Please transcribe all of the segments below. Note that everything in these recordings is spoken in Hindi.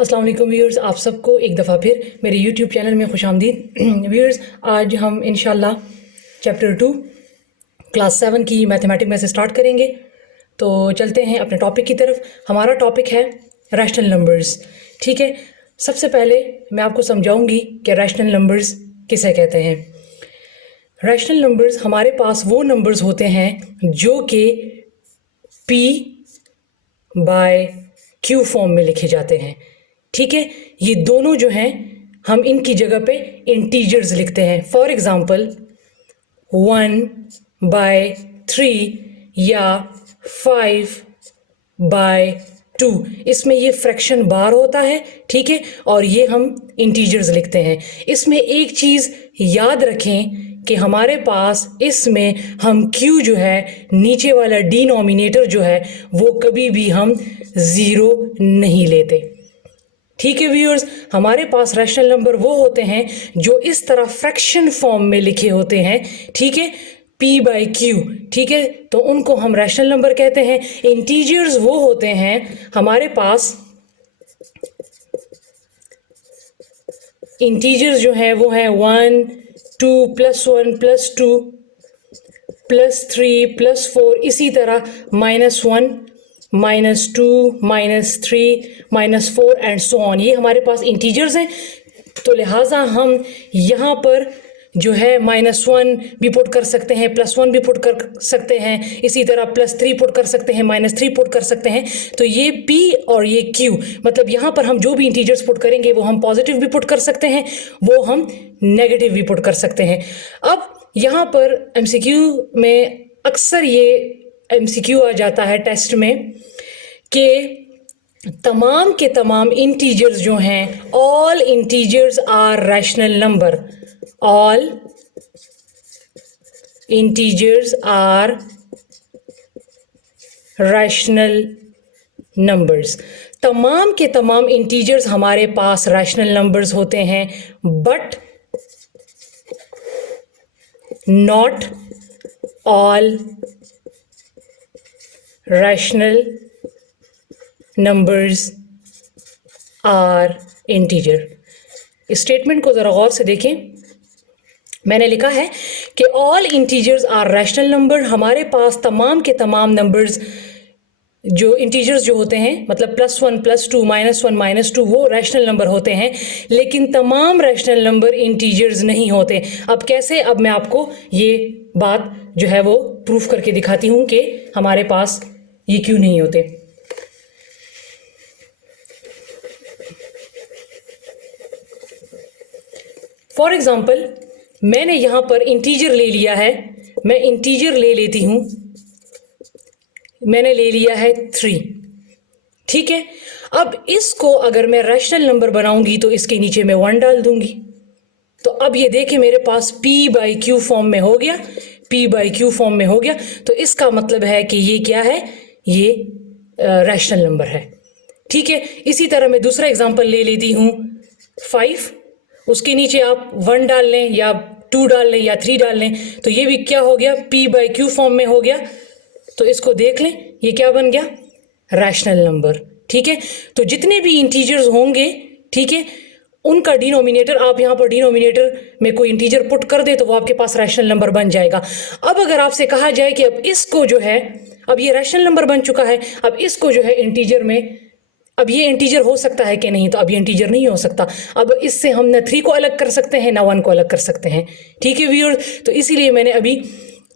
अस्सलाम वालेकुम व्यूअर्स, आप सबको एक दफ़ा फिर मेरे यूट्यूब चैनल में खुशामदीद। व्यूअर्स, आज हम इंशाल्लाह चैप्टर 2 क्लास 7 की मैथमेटिक्स में से स्टार्ट करेंगे। तो चलते हैं अपने टॉपिक की तरफ। हमारा टॉपिक है रैशनल नंबर्स। ठीक है, सबसे पहले मैं आपको समझाऊंगी कि रैशनल नंबर्स किसे कहते हैं। रैशनल नंबर्स हमारे पास वो नंबर्स होते हैं जो कि P बाय Q फॉर्म में लिखे जाते हैं। ठीक है, ये दोनों जो हैं हम इनकी जगह पे इंटीजर्स लिखते हैं। फॉर एग्जांपल 1/3 या 5/2, इसमें ये फ्रैक्शन बार होता है। ठीक है, और ये हम इंटीजर्स लिखते हैं। इसमें एक चीज़ याद रखें कि हमारे पास इसमें हम Q जो है, नीचे वाला डिनोमिनेटर जो है, वो कभी भी हम ज़ीरो नहीं लेते। ठीक है व्यूअर्स, हमारे पास रैशनल नंबर वो होते हैं जो इस तरह फ्रैक्शन फॉर्म में लिखे होते हैं। ठीक है, P/Q। ठीक है, तो उनको हम रैशनल नंबर कहते हैं। इंटीजर्स वो होते हैं हमारे पास, इंटीजर्स जो हैं वो हैं 1, 2, +1, +2, +3, +4, इसी तरह -1, -2, -3, -4 एंड सो ऑन। ये हमारे पास इंटीजर्स हैं। तो लिहाजा हम यहाँ पर जो है -1 भी पुट कर सकते हैं, +1 भी पुट कर सकते हैं, इसी तरह +3 पुट कर सकते हैं, -3 पुट कर सकते हैं। तो ये P और ये Q, मतलब यहाँ पर हम जो भी इंटीजर्स पुट करेंगे वो हम पॉजिटिव भी पुट कर सकते हैं, वो हम नेगेटिव भी पुट कर सकते हैं। अब यहाँ पर MCQ में अक्सर ये MCQ आ जाता है टेस्ट में कि तमाम के तमाम इंटीजर्स जो हैं, all integers are rational number, all integers are rational numbers. तमाम के तमाम इंटीजर्स हमारे पास रैशनल नंबर्स होते हैं, but not all rational numbers are integer. इस स्टेटमेंट को ज़रा गौर से देखें। मैंने लिखा है कि all integers are rational number. हमारे पास तमाम के तमाम नंबर्स जो इंटीजर्स जो होते हैं, मतलब +1, +2, -1, -2, वो रैशनल नंबर होते हैं। लेकिन तमाम रैशनल नंबर इंटीजर्स नहीं होते। अब कैसे? अब मैं आपको ये बात जो है वो प्रूफ करके दिखाती हूँ कि हमारे पास ये क्यों नहीं होते। फॉर एग्जाम्पल, मैंने यहां पर इंटीजर ले लिया है। मैं इंटीजर ले लेती हूं, मैंने ले लिया है 3। ठीक है, अब इसको अगर मैं रैशनल नंबर बनाऊंगी तो इसके नीचे मैं 1 डाल दूंगी। तो अब ये देखें मेरे पास P/Q फॉर्म में हो गया, P/Q फॉर्म में हो गया। तो इसका मतलब है कि ये क्या है, ये रैशनल नंबर है। ठीक है, इसी तरह मैं दूसरा एग्जांपल ले लेती हूं 5। उसके नीचे आप 1 डाल लें या 2 डाल लें या 3 डाल लें, तो ये भी क्या हो गया, P/Q फॉर्म में हो गया। तो इसको देख लें, ये क्या बन गया, रैशनल नंबर। ठीक है, तो जितने भी इंटीजर्स होंगे, ठीक है, उनका डिनोमिनेटर, आप यहाँ पर डिनोमिनेटर में कोई इंटीजर पुट कर दे तो वो आपके पास रैशनल नंबर बन जाएगा। अब अगर आपसे कहा जाए कि अब इसको जो है, अब ये रैशनल नंबर बन चुका है, अब इसको जो है इंटीजर में, अब ये इंटीजर हो सकता है कि नहीं, तो अब ये इंटीजर नहीं हो सकता। अब इससे हम न 3 को अलग कर सकते हैं, ना 1 को अलग कर सकते हैं। ठीक है व्यूअर्स, तो इसीलिए मैंने अभी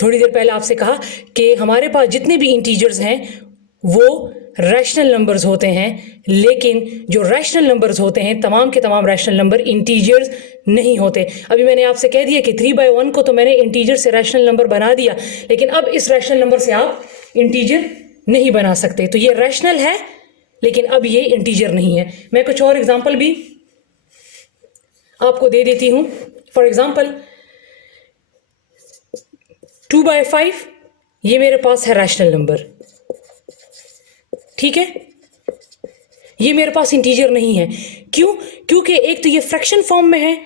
थोड़ी देर पहले आपसे कहा कि हमारे पास जितने भी इंटीजर्स हैं वो रैशनल नंबर्स होते हैं, लेकिन जो रैशनल नंबर्स होते हैं, तमाम के तमाम रैशनल नंबर इंटीजर्स नहीं होते। अभी मैंने आपसे कह दिया कि 3/1 को तो मैंने इंटीजर से रैशनल नंबर बना दिया, लेकिन अब इस रैशनल नंबर से आप इंटीजर नहीं बना सकते। तो ये रैशनल है, लेकिन अब ये इंटीजर नहीं है। मैं कुछ और एग्जांपल भी आपको दे देती हूं। फॉर एग्जांपल 2/5, ये मेरे पास है रैशनल नंबर। ठीक है, ये मेरे पास इंटीजर नहीं है। क्यों? क्योंकि एक तो ये फ्रैक्शन फॉर्म में है,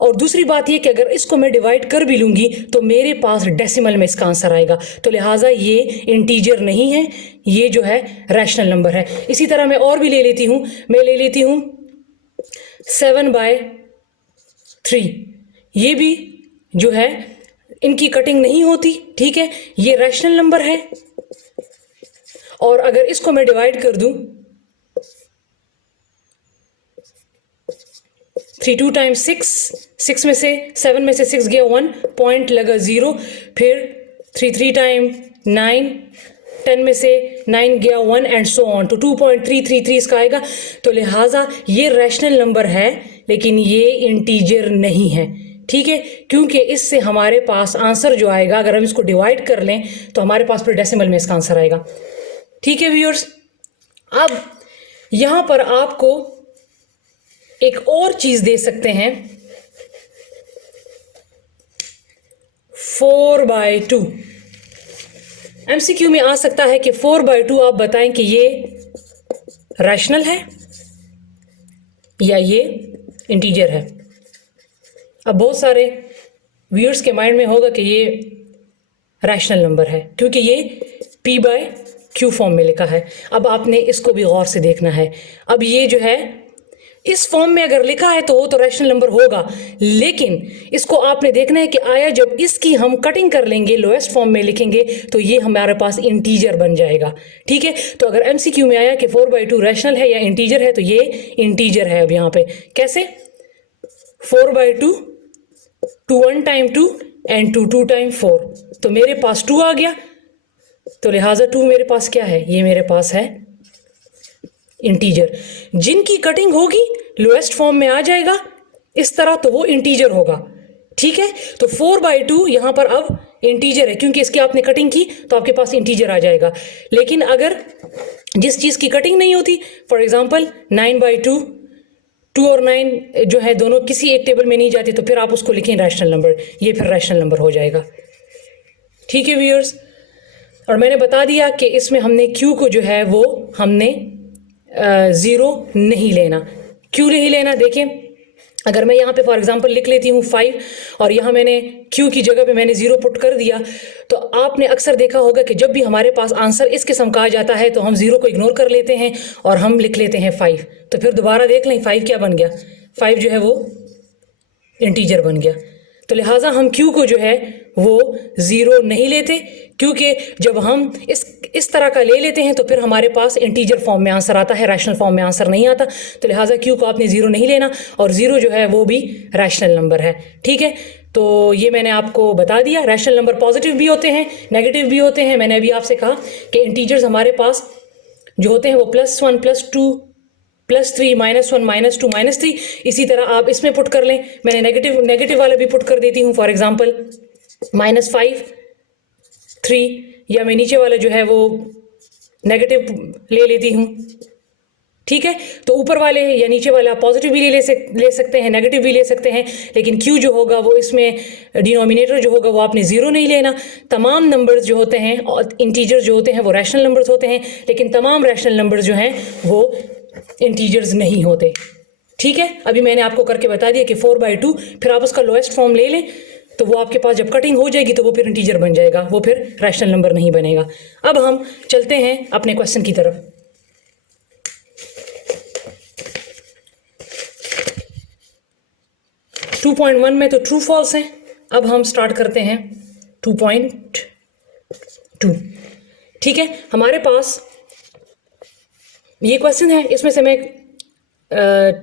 और दूसरी बात ये कि अगर इसको मैं डिवाइड कर भी लूंगी तो मेरे पास डेसिमल में इसका आंसर आएगा, तो लिहाजा ये इंटीजर नहीं है, ये जो है रैशनल नंबर है। इसी तरह मैं और भी ले लेती हूँ, मैं ले लेती हूँ 7/3, ये भी जो है इनकी कटिंग नहीं होती, ठीक है, ये रैशनल नंबर है। और अगर इसको मैं डिवाइड कर दूं 3 2 टाइम्स 6 में से 7 में से 6 गया 1, पॉइंट लगा 0, फिर 3 3 टाइम 9, 10 में से 9 गया 1 एंड सो ऑन, तो 2.333 इसका आएगा। तो लिहाजा ये रैशनल नंबर है लेकिन ये इंटीजर नहीं है, ठीक है, क्योंकि इससे हमारे पास आंसर जो आएगा अगर हम इसको डिवाइड कर लें तो हमारे पास फिर डेसिमल में इसका आंसर आएगा, ठीक है व्यूअर्स। अब यहां पर आपको एक और चीज दे सकते हैं, 4/2। एमसीक्यू में आ सकता है कि 4/2 आप बताएं कि ये रैशनल है या ये इंटीजर है। अब बहुत सारे व्यूअर्स के माइंड में होगा कि ये रैशनल नंबर है क्योंकि ये P/Q फॉर्म में लिखा है। अब आपने इसको भी गौर से देखना है। अब ये जो है इस फॉर्म में अगर लिखा है तो वो तो रैशनल नंबर होगा, लेकिन इसको आपने देखना है कि आया जब इसकी हम कटिंग कर लेंगे, लोएस्ट फॉर्म में लिखेंगे तो ये हमारे पास इंटीजर बन जाएगा, ठीक है। तो अगर एमसीक्यू में आया कि 4/2 रैशनल है या इंटीजर है तो ये इंटीजर है। अब यहाँ पे कैसे, 4/2 2 1 टाइम 2 एंड 2 2 टाइम 4, तो मेरे पास 2 आ गया, तो लिहाजा 2 मेरे पास क्या है, ये मेरे पास है इंटीजर। जिनकी कटिंग होगी लोएस्ट फॉर्म में आ जाएगा इस तरह, तो वो इंटीजर होगा, ठीक है। तो 4/2 यहां पर अब इंटीजर है क्योंकि इसकी आपने कटिंग की तो आपके पास इंटीजर आ जाएगा। लेकिन अगर जिस चीज की कटिंग नहीं होती, फॉर एग्जांपल 9/2, 2 और 9 जो है दोनों किसी एक टेबल में नहीं जाते, तो फिर आप उसको लिखें रैशनल नंबर, ये फिर रैशनल नंबर हो जाएगा, ठीक है व्यूअर्स। और मैंने बता दिया कि इसमें हमने Q को जो है वो हमने 0 नहीं लेना। क्यों नहीं लेना, देखिए अगर मैं यहाँ पे फॉर एग्जांपल लिख लेती हूँ 5 और यहाँ मैंने Q की जगह पे मैंने 0 पुट कर दिया, तो आपने अक्सर देखा होगा कि जब भी हमारे पास आंसर इस किस्म का आ जाता है तो हम 0 को इग्नोर कर लेते हैं और हम लिख लेते हैं 5। तो फिर दोबारा देख लें 5 क्या बन गया, 5 जो है वो इंटीजर बन गया। तो लिहाजा हम Q को जो है वो 0 नहीं लेते, क्योंकि जब हम इस तरह का ले लेते हैं तो फिर हमारे पास इंटीजर फॉर्म में आंसर आता है, रैशनल फॉर्म में आंसर नहीं आता। तो लिहाजा Q को आपने 0 नहीं लेना, और 0 जो है वो भी रैशनल नंबर है, ठीक है। तो ये मैंने आपको बता दिया। रैशनल नंबर पॉजिटिव भी होते हैं, नेगेटिव भी होते हैं। मैंने अभी आपसे कहा कि इंटीजर्स हमारे पास जो होते हैं वो +1 +2 +3 -1 -2 -3, इसी तरह आप इसमें पुट कर लें। मैंने नेगेटिव वाला भी पुट कर देती हूँ, फॉर एग्जांपल -5 3, या मैं नीचे वाला जो है वो नेगेटिव ले लेती हूँ, ठीक है। तो ऊपर वाले या नीचे वाला आप पॉजिटिव भी ले सकते हैं, नेगेटिव भी ले सकते हैं, लेकिन Q जो होगा वो इसमें डिनोमिनेटर जो होगा वो आपने 0 नहीं लेना। तमाम नंबर्स जो होते हैं और इंटीजर्स जो होते हैं वो रैशनल नंबर्स होते हैं, लेकिन तमाम रैशनल नंबर्स जो हैं वो इंटीजर्स नहीं होते, ठीक है। अभी मैंने आपको करके बता दिया कि 4/2, फिर आप उसका लोएस्ट फॉर्म ले लें तो वो आपके पास जब कटिंग हो जाएगी तो वो फिर इंटीजर बन जाएगा, वो फिर रैशनल नंबर नहीं बनेगा। अब हम चलते हैं अपने क्वेश्चन की तरफ। टू 2.1 में तो ट्रू फॉल्स है। अब हम स्टार्ट करते हैं 2.2, ठीक है। हमारे पास ये क्वेश्चन है, इसमें से मैं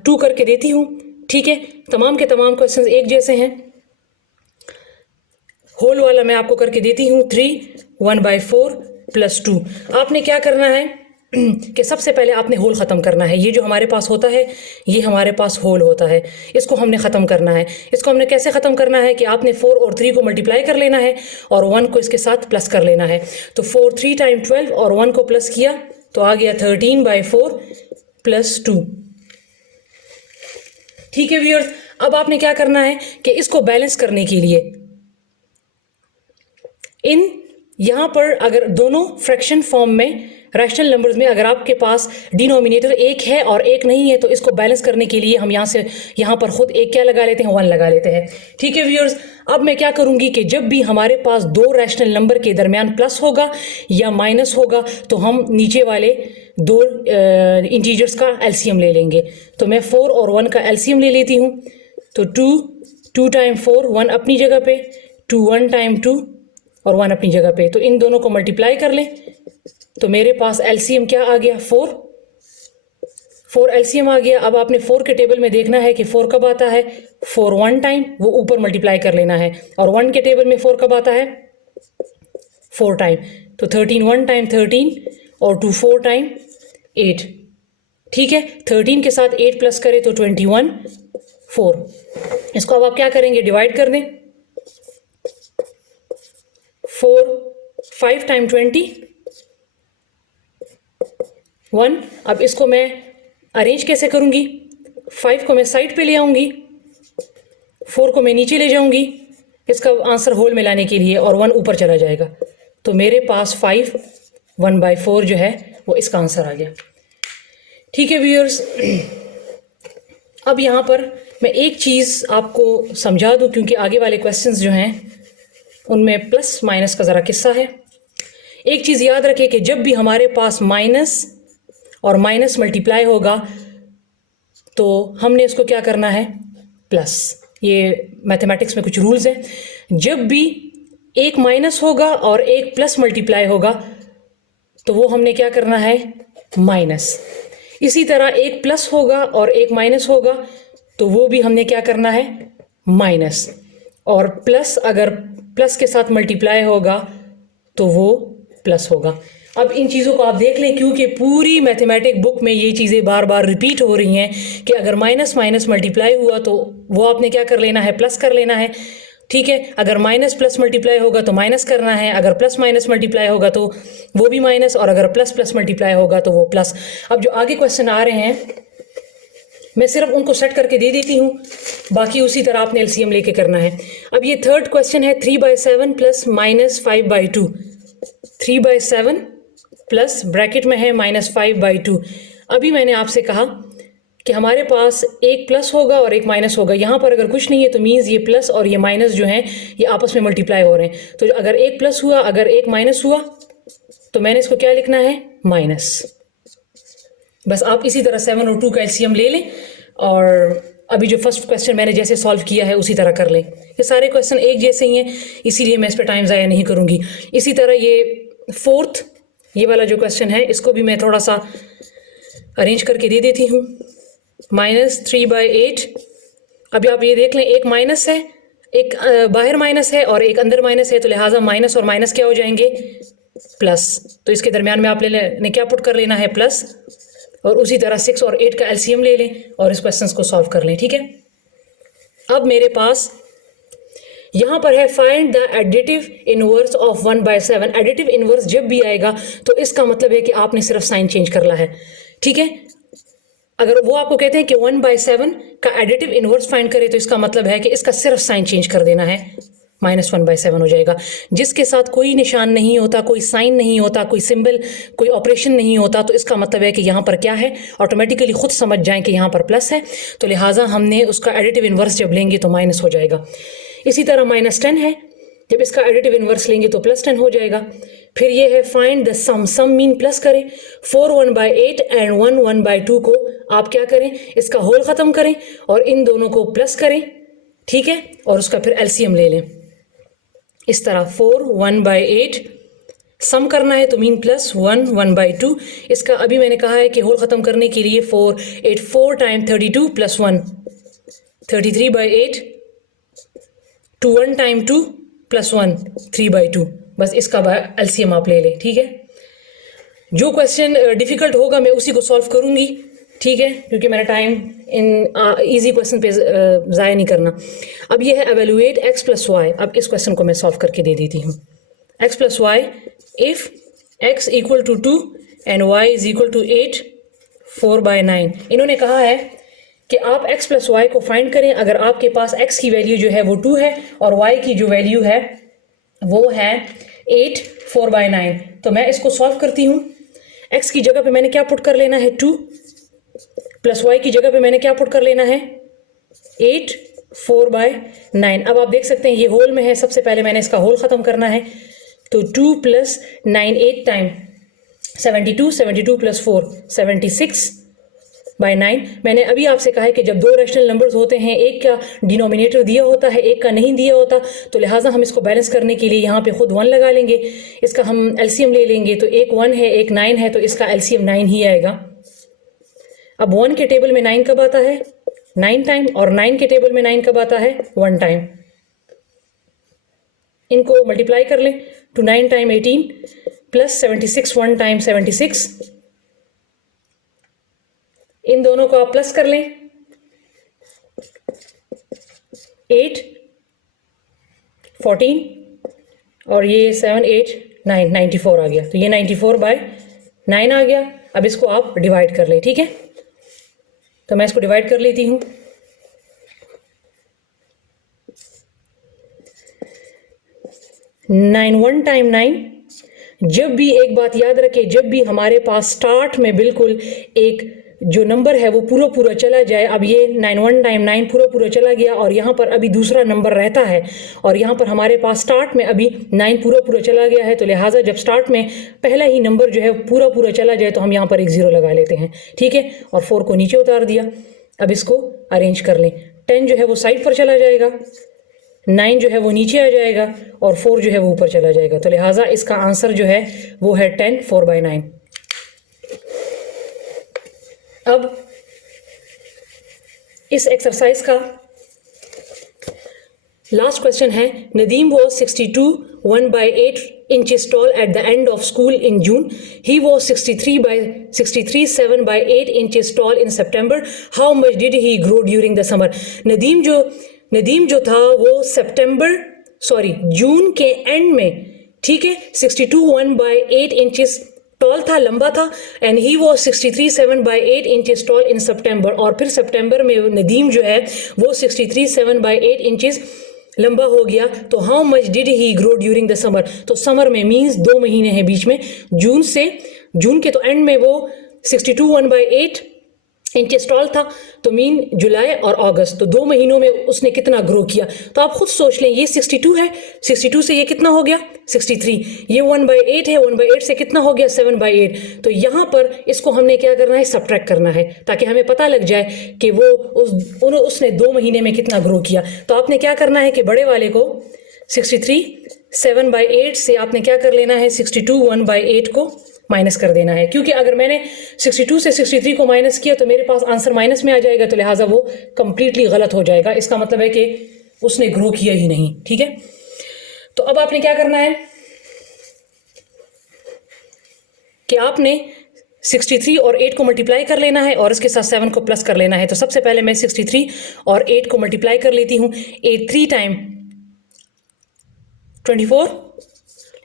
2 करके देती हूँ, ठीक है। तमाम के तमाम क्वेश्चन एक जैसे हैं। होल वाला मैं आपको करके देती हूँ 3 1/4 + 2। आपने क्या करना है कि सबसे पहले आपने होल ख़त्म करना है। ये जो हमारे पास होता है ये हमारे पास होल होता है, इसको हमने ख़त्म करना है। इसको हमने कैसे ख़त्म करना है कि आपने 4 और 3 को मल्टीप्लाई कर लेना है और 1 को इसके साथ प्लस कर लेना है। तो 4 3 टाइम 12 और 1 को प्लस किया तो आ गया 13/4 + 2, ठीक है व्यूअर्स। अब आपने क्या करना है कि इसको बैलेंस करने के लिए यहां पर अगर दोनों फ्रैक्शन फॉर्म में रैशनल नंबर्स में अगर आपके पास डिनोमिनेटर एक है और एक नहीं है तो इसको बैलेंस करने के लिए हम यहाँ पर खुद एक क्या लगा लेते हैं, 1 लगा लेते हैं। ठीक है व्यूअर्स, अब मैं क्या करूँगी कि जब भी हमारे पास दो रैशनल नंबर के दरमियान प्लस होगा या माइनस होगा तो हम नीचे वाले दो इंटीजर्स का एलसीएम ले लेंगे। तो मैं 4 और 1 का एलसीएम ले लेती हूँ। तो 2 टाइम 4, 1 अपनी जगह पे, 2 1 टाइम 2 और 1 अपनी जगह पे। तो इन दोनों को मल्टीप्लाई कर लें तो मेरे पास एलसीएम क्या आ गया, 4 एलसीएम आ गया। अब आपने 4 के टेबल में देखना है कि 4 कब आता है, 4 1 टाइम, वो ऊपर मल्टीप्लाई कर लेना है। और 1 के टेबल में 4 कब आता है, 4 टाइम। तो 13 1 टाइम 13 और 2 4 टाइम 8। ठीक है, 13 के साथ 8 प्लस करें तो 21 4। इसको अब आप क्या करेंगे, डिवाइड कर दें। 4 5 टाइम 20 1। अब इसको मैं अरेंज कैसे करूंगी, 5 को मैं साइड पे ले आऊंगी, 4 को मैं नीचे ले जाऊंगी इसका आंसर होल में लाने के लिए, और 1 ऊपर चला जाएगा। तो मेरे पास 5 1/4 जो है वो इसका आंसर आ गया। ठीक है व्यूअर्स, अब यहाँ पर मैं एक चीज़ आपको समझा दूँ क्योंकि आगे वाले क्वेश्चंस जो हैं उनमें प्लस माइनस का ज़रा किस्सा है। एक चीज़ याद रखें कि जब भी हमारे पास माइनस और माइनस मल्टीप्लाई होगा तो हमने इसको क्या करना है, प्लस। ये मैथमेटिक्स में कुछ रूल्स हैं। जब भी एक माइनस होगा और एक प्लस मल्टीप्लाई होगा तो वो हमने क्या करना है, माइनस। इसी तरह एक प्लस होगा और एक माइनस होगा तो वो भी हमने क्या करना है, माइनस। और प्लस अगर प्लस के साथ मल्टीप्लाई होगा तो वो प्लस होगा। अब इन चीज़ों को आप देख लें क्योंकि पूरी मैथमेटिक बुक में ये चीज़ें बार बार रिपीट हो रही हैं कि अगर माइनस माइनस मल्टीप्लाई हुआ तो वो आपने क्या कर लेना है, प्लस कर लेना है। ठीक है, अगर माइनस प्लस मल्टीप्लाई होगा तो माइनस करना है, अगर प्लस माइनस मल्टीप्लाई होगा तो वो भी माइनस, और अगर प्लस प्लस मल्टीप्लाई होगा तो वो प्लस। अब जो आगे क्वेश्चन आ रहे हैं मैं सिर्फ उनको सेट करके दे देती हूँ, बाकी उसी तरह आपने एलसीएम लेके करना है। अब ये थर्ड क्वेश्चन है 3/7 प्लस माइनस 5/2। 3/7 प्लस ब्रैकेट में है -5/2। अभी मैंने आपसे कहा कि हमारे पास एक प्लस होगा और एक माइनस होगा। यहाँ पर अगर कुछ नहीं है तो मीन्स ये प्लस और ये माइनस जो हैं ये आपस में मल्टीप्लाई हो रहे हैं। तो अगर एक प्लस हुआ अगर एक माइनस हुआ तो मैंने इसको क्या लिखना है, माइनस। बस आप इसी तरह 7 और 2 का एलसीएम ले लें और अभी जो फर्स्ट क्वेश्चन मैंने जैसे सॉल्व किया है उसी तरह कर लें। ये सारे क्वेश्चन एक जैसे ही हैं इसीलिए मैं इस पर टाइम ज़ाया नहीं करूँगी। इसी तरह ये फोर्थ ये वाला जो क्वेश्चन है इसको भी मैं थोड़ा सा अरेंज करके दे देती हूँ। -3/8। अभी आप ये देख लें, एक माइनस है, एक बाहर माइनस है और एक अंदर माइनस है, तो लिहाजा माइनस और माइनस क्या हो जाएंगे, प्लस। तो इसके दरमियान में आप ने क्या पुट कर लेना है, प्लस। और उसी तरह 6 और 8 का एलसीएम ले लें और इस क्वेश्चन को सॉल्व कर लें। ठीक है, अब मेरे पास यहाँ पर है find the additive inverse of 1/7। Additive inverse जब भी आएगा तो इसका मतलब है कि आपने सिर्फ साइन चेंज करना है। ठीक है, अगर वो आपको कहते हैं कि 1/7 का एडिटिव इनवर्स फाइंड करें तो इसका मतलब है कि इसका सिर्फ साइन चेंज कर देना है, -1/7 हो जाएगा। जिसके साथ कोई निशान नहीं होता, कोई साइन नहीं होता, कोई सिंबल, कोई ऑपरेशन नहीं होता, तो इसका मतलब है कि यहाँ पर क्या है, ऑटोमेटिकली खुद समझ जाएं कि यहाँ पर प्लस है, तो लिहाजा हमने उसका एडिटिव इनवर्स जब लेंगे तो माइनस हो जाएगा। इसी तरह -10 है, जब इसका एडिटिव इनवर्स लेंगे तो +10 हो जाएगा। फिर ये है find the sum. Sum mean plus करें। 4 1/8 एंड 1 1/2 को आप क्या करें, इसका होल ख़त्म करें और इन दोनों को प्लस करें। ठीक है, और उसका फिर एलसीएम ले लें इस तरह। 4 1/8 सम करना है तो मीन प्लस 1 1/2। इसका अभी मैंने कहा है कि होल ख़त्म करने के लिए 4 टाइम 32 + 1 33/8 2 1 टाइम 2 + 1 3/2। बस इसका एलसीएम आप ले लें। ठीक है, जो क्वेश्चन डिफ़िकल्ट होगा मैं उसी को सॉल्व करूँगी। ठीक है, क्योंकि मेरा टाइम इन इजी क्वेश्चन पे ज़ाया नहीं करना। अब ये है एवेलुएट x + y। अब इस क्वेश्चन को मैं सॉल्व करके दे देती हूँ। x + y if x = 2 and y = 8 4/9। इन्होंने कहा है कि आप x + y को फाइंड करें अगर आपके पास x की वैल्यू जो है वो 2 है और y की जो वैल्यू है वो है 8 4/9। तो मैं इसको सॉल्व करती हूँ। x की जगह पे मैंने क्या पुट कर लेना है 2, प्लस y की जगह पे मैंने क्या पुट कर लेना है 8, 4/9। अब आप देख सकते हैं ये होल में है, सबसे पहले मैंने इसका होल ख़त्म करना है, तो 2 + 9 8 टाइम 72, 72 + 4 76/9। मैंने अभी आपसे कहा है कि जब दो रैशनल नंबर्स होते हैं, एक का डिनोमिनेटर दिया होता है, एक का नहीं दिया होता, तो लिहाजा हम इसको बैलेंस करने के लिए यहाँ पे खुद 1 लगा लेंगे, इसका हम एलसीएम ले लेंगे, तो एक 1 है एक 9 है, तो इसका एलसीएम 9 ही आएगा। अब 1 के टेबल में 9 कब आता है 9 टाइम, और 9 के टेबल में 9 कब आता है 1 टाइम। इनको मल्टीप्लाई कर लें, तो 9 टाइम 18 प्लस 76 1 टाइम 76, इन दोनों को आप प्लस कर लें, 8 14 और ये 7 8 9 94 आ गया, तो ये 94/9 आ गया। अब इसको आप डिवाइड कर लें, ठीक है, तो मैं इसको डिवाइड कर लेती हूँ। 9 1 टाइम 9। जब भी एक बात याद रखें, जब भी हमारे पास स्टार्ट में बिल्कुल एक जो नंबर है वो पूरा पूरा चला जाए, अब ये 9 1 टाइम 9 पूरा पूरा चला गया और यहाँ पर अभी दूसरा नंबर रहता है, और यहाँ पर हमारे पास स्टार्ट में अभी 9 पूरा पूरा चला गया है, तो लिहाजा जब स्टार्ट में पहला ही नंबर जो है पूरा पूरा चला जाए तो हम यहाँ पर एक 0 लगा लेते हैं, ठीक है, और 4 को नीचे उतार दिया। अब इसको अरेंज कर लें, 10 जो है वो साइड पर चला जाएगा, 9 जो है वो नीचे आ जाएगा और 4 जो है वो ऊपर चला जाएगा, तो लिहाजा इसका आंसर जो है वो है 10 4/9। अब इस एक्सरसाइज का लास्ट क्वेश्चन है, Nadeem was 62 1/8 inches tall at the end of school in June. He was 63 7/8 inches tall in September. How much did he grow during the summer? Nadeem जो था वो जून के एंड में, ठीक है, 62 1/8 इंचेस टॉल था, लंबा था, and he was 63 7/8 inches tall in सितंबर, और फिर सितंबर में नदीम जो है वो 63 7/8 इंचेस लंबा हो गया। तो how much did he grow during the summer, तो समर में मीन्स 2 महीने हैं बीच में, जून के तो एंड में वो 62 1/8 इंचेस टॉल था, तो मीन जुलाई और अगस्त, तो 2 महीनों में उसने कितना ग्रो किया। तो आप खुद सोच लें, ये 62 है, 62 से ये कितना हो गया 63, ये 1/8 है, 1/8 से कितना हो गया 7/8। तो यहाँ पर इसको हमने क्या करना है, सब्ट्रैक्ट करना है, ताकि हमें पता लग जाए कि वो उसने 2 महीने में कितना ग्रो किया। तो आपने क्या करना है कि बड़े वाले को 63 7/8 से आपने क्या कर लेना है, 62 1/8 को माइनस कर देना है, क्योंकि अगर मैंने 62 से 63 को माइनस किया तो मेरे पास आंसर माइनस में आ जाएगा, तो लिहाजा वो कंप्लीटली गलत हो जाएगा, इसका मतलब है कि उसने ग्रो किया ही नहीं, ठीक है। तो अब आपने क्या करना है कि आपने 63 और 8 को मल्टीप्लाई कर लेना है और इसके साथ 7 को प्लस कर लेना है। तो सबसे पहले मैं 63 और 8 को मल्टीप्लाई कर लेती हूँ, 8 3 टाइम 24,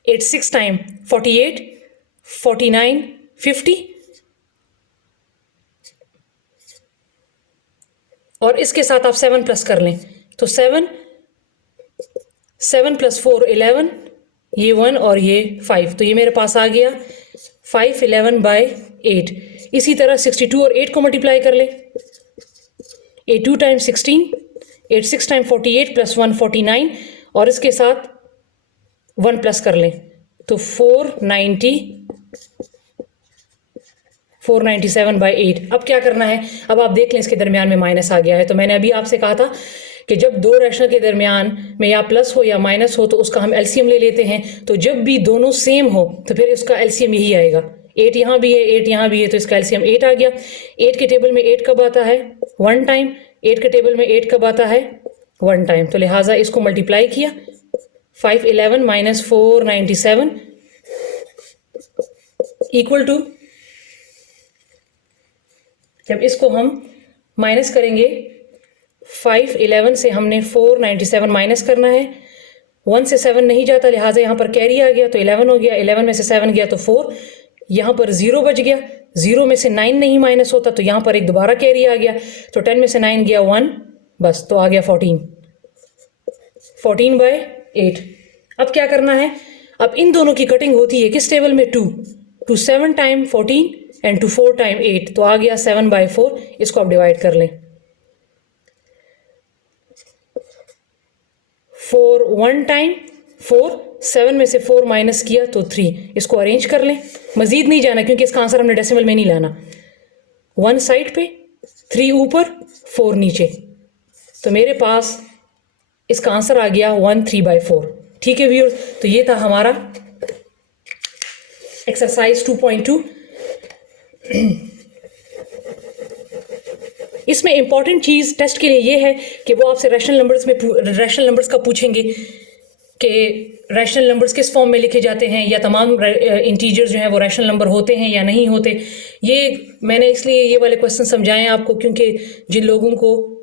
8 6 टाइम 48, 49 50, और इसके साथ आप 7 प्लस कर लें, तो 7 + 4 11, ये 1 और ये 5, तो ये मेरे पास आ गया 5 11/8। इसी तरह 62 और 8 को मल्टीप्लाई कर लें, 8 2 टाइम 16, 8 6 टाइम 48 + 1 49, और इसके साथ 1 प्लस कर लें, तो 497/8। अब क्या करना है, अब आप देख लें इसके दरमियान में माइनस आ गया है, तो मैंने अभी आपसे कहा था कि जब दो रैशनल के दरमियान में या प्लस हो या माइनस हो तो उसका हम एलसीएम ले लेते हैं, तो जब भी दोनों सेम हो तो फिर इसका एलसीएम यही आएगा। 8 यहाँ भी है 8 यहाँ भी है, तो इसका एलसीएम 8 आ गया। 8 के टेबल में 8 कब आता है 1 टाइम, 8 के टेबल में 8 कब आता है 1 टाइम, तो लिहाजा इसको मल्टीप्लाई किया, 511 - 497 इक्वल टू, जब इसको हम माइनस करेंगे 511 से हमने 497 माइनस करना है, 1 से 7 नहीं जाता, लिहाजा यहाँ पर कैरी आ गया, तो 11 हो गया, 11 में से 7 गया तो 4, यहाँ पर 0 बच गया, 0 में से 9 नहीं माइनस होता, तो यहाँ पर एक दोबारा कैरी आ गया, तो 10 में से 9 गया 1, बस, तो आ गया 14/8। अब क्या करना है, अब इन दोनों की कटिंग होती है किस टेबल में 2, two 7 time 14 and two 4 time 8, तो आ गया 7/4। इसको आप डिवाइड कर लें। 4 1 टाइम 4, 7 में से 4 माइनस किया तो 3। इसको अरेंज कर लें, मजीद नहीं जाना क्योंकि इसका आंसर हमने डेसिमल में नहीं लाना। 1 साइड पे, 3 ऊपर, 4 नीचे, तो मेरे पास इसका आंसर आ गया 1/3/4। ठीक है व्यूअर्स, तो ये था हमारा एक्सरसाइज 2.2। इसमें इंपॉर्टेंट चीज़ टेस्ट के लिए ये है कि वो आपसे रैशनल नंबर्स का पूछेंगे कि रैशनल नंबर्स किस फॉर्म में लिखे जाते हैं, या तमाम इंटीजर्स जो हैं वो रैशनल नंबर होते हैं या नहीं होते। ये मैंने इसलिए ये वाले क्वेश्चन समझाए हैं आपको क्योंकि जिन लोगों को